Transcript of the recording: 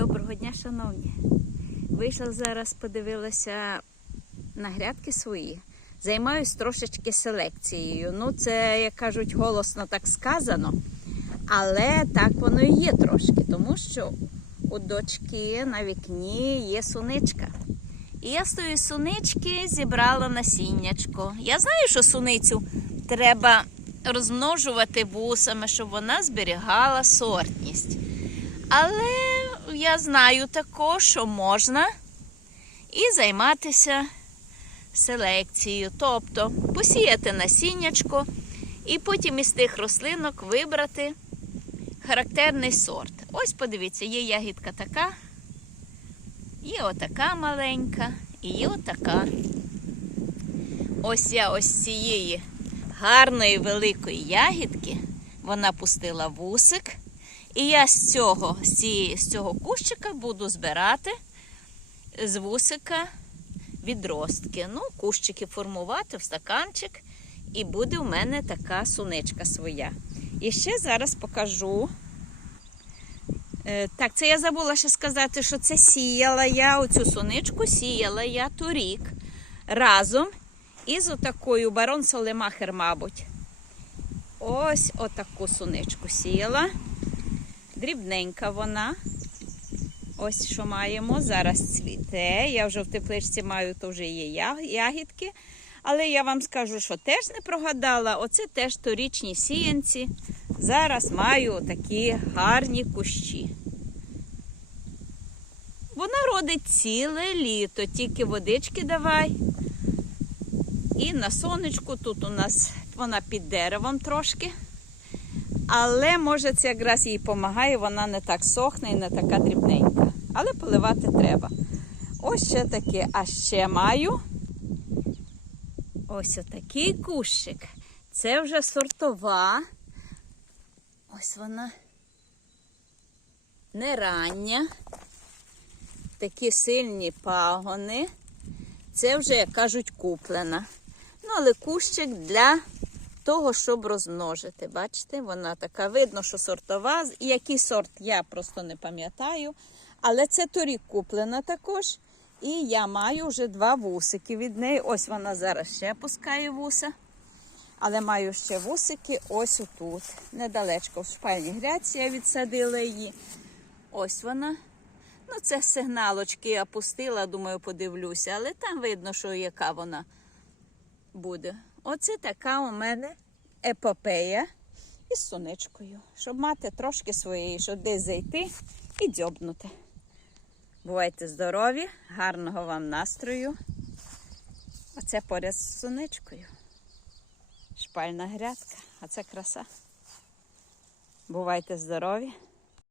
Доброго дня, шановні. Вийшла зараз, подивилася на грядки свої. Займаюсь трошечки селекцією. Ну, це, як кажуть, голосно так сказано. Але так воно і є трошки, тому що у дочки на вікні є суничка. І я з тої сунички зібрала насіннячко. Я знаю, що суницю треба розмножувати вусами, щоб вона зберігала сортність. Але я знаю також, що можна і займатися селекцією. Тобто посіяти насіннячко і потім із тих рослинок вибрати характерний сорт. Ось подивіться, є ягідка така, є отака маленька і є отака. Ось я ось цієї гарної великої ягідки вона пустила вусик. І я з цього, з, цієї, з цього кущика буду збирати з вусика відростки. Ну, кущики формувати в стаканчик, і буде у мене така суничка своя. І ще зараз покажу. Е, Так, це я забула ще сказати, що це сіяла я, оцю суничку сіяла я торік разом із отакою барон Солемахер, мабуть. Ось отаку суничку сіяла. Дрібненька вона. Ось що маємо. Зараз цвіте. Я вже в тепличці маю, то вже є ягідки. Але я вам скажу, що теж не прогадала. Оце теж торічні сіянці. Зараз маю такі гарні кущі. Вона родить ціле літо, тільки водички давай. І на сонечку тут у нас вона під деревом трошки. Але може це якраз їй допомагає, вона не так сохне і не така дрібненька. Але поливати треба. Ось ще таке, а ще маю. Ось отакий кущик. Це вже сортова. Ось вона не рання. Такі сильні пагони. Це вже, як кажуть, куплена. Ну, але кущик для того, щоб розмножити. Бачите, вона така видно, що сортова. І який сорт я просто не пам'ятаю. Але це торік куплена також. І я маю вже два вусики від неї. Ось вона зараз ще пускає вуса. Але маю ще вусики ось отут. Недалечко в шпальній грядці я відсадила її. Ось вона. Ну, це сигналочки я пустила, думаю, подивлюся, але там видно, що яка вона буде. Оце така у мене епопея із сонечкою, щоб мати трошки своєї, щоб десь зайти і дзьобнути. Бувайте здорові, гарного вам настрою. Оце поряд з сонечкою. Шпальна грядка, а це краса. Бувайте здорові.